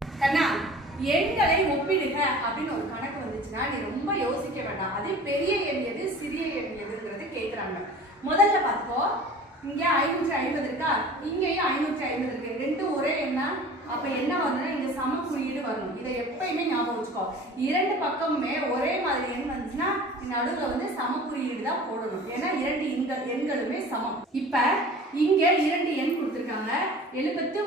கண்ணா எண்களை ஒப்பிடுக அப்படின்னு ஒரு கணக்கு வந்துச்சுன்னா நீ ரொம்ப யோசிக்க வேண்டாம். அது பெரிய எண் எது சிறிய எண் எதுங்கிறது கேட்குறாங்க முதல்ல பார்த்துக்கோ. இங்கே ஐநூற்றி ஐம்பது இருக்கா? இங்கேயும் ஐநூற்றி ஐம்பது இருக்கு. ரெண்டும் ஒரே எண்ணா? அப்ப என்ன வரணும்னா இங்க சம குறியீடு வரணும் இதை எப்பயுமே ஞாபகம் வச்சுக்கோ. இரண்டு பக்கமுமே ஒரே மாதிரி எண் வந்துச்சுன்னா நடுவில் வந்து சம குறியீடு தான் போடணும். ஏன்னா இரண்டு எண்கள் எண்களுமே சமம். இப்ப இங்க இரண்டு எண் கொடுத்துருக்காங்க எழுபத்து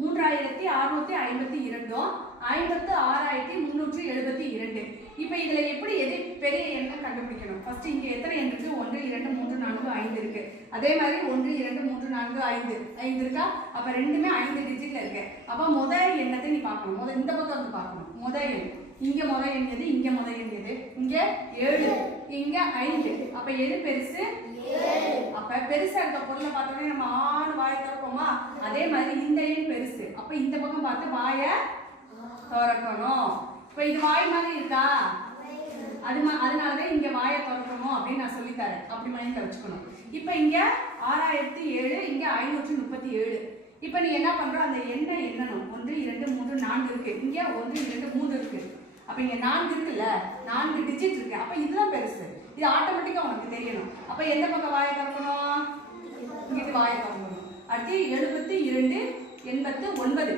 மூன்றாயிரத்தி அறுநூத்தி ஐம்பத்தி இரண்டும் ஐம்பத்து ஆறாயிரத்தி முன்னூற்றி எழுபத்தி இரண்டு. இப்போ இதுல எப்படி எது பெரிய எண்ணை கண்டுபிடிக்கணும்? ஃபர்ஸ்ட் இங்க எத்தனை எண் இருக்கு? ஒன்று இரண்டு மூன்று நான்கு ஐந்து இருக்கு. அதே மாதிரி ஒன்று இரண்டு மூன்று நான்கு ஐந்து. ஐந்து இருக்கா? அப்ப ரெண்டுமே ஐந்து டிஜிட்ல இருக்கு. அப்ப முதல் எண்ணத்தை நீ பார்க்கணும். முதல் இந்த பக்கம் வந்து பார்க்கணும். முதல் எண். இங்க முதல் எண் எது? இங்க முதல் இங்க ஏழு. இங்க ஐந்து. அப்ப எது பெருசு? அப்ப பெருசா இருக்க பொருளை பார்த்தோன்னே நம்ம ஆணு வாயை திறப்போமா? அதே மாதிரி இந்த எண் பெருசு. அப்ப இந்த பக்கம் பார்த்து வாயை திறக்கணும். இப்ப இது வாய் மாதிரி இருக்கா? அது அதனாலதான் இங்க வாயை திறக்கணும் அப்படின்னு நான் சொல்லித்தரேன். அப்படி மைண்ட்ல வச்சுக்கணும். இப்ப இங்க ஆறாயிரத்தி ஏழு இங்க ஐநூற்றி முப்பத்தி ஏழு. இப்ப நீ என்ன பண்ற அந்த எண்ணை எண்ணணும். ஒன்று இரண்டு மூன்று நான்கு இருக்கு. இங்க ஒன்று இரண்டு மூணு அப்ப இங்க நான்கு இருக்குல்ல? நான்கு டிஜிட் இருக்கு. அப்ப இதுதான் பெருசு. இது ஆட்டோமேட்டிக்கா உனக்கு தெரியணும். அப்ப எந்த பக்கம் வாயை திறக்கணும் இங்கிட்டு வாயை திறக்கணும் அடுத்து எழுபத்தி இரண்டு எண்பத்து ஒன்பது.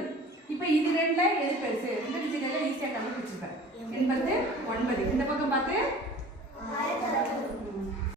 இப்ப இது ரெண்டுல எது பெருசு? ரெண்டு டிஜிட்ல ஈஸியா கண்டுபிடிச்சிருப்பேன். எண்பத்து ஒன்பது. இந்த பக்கம் பார்த்து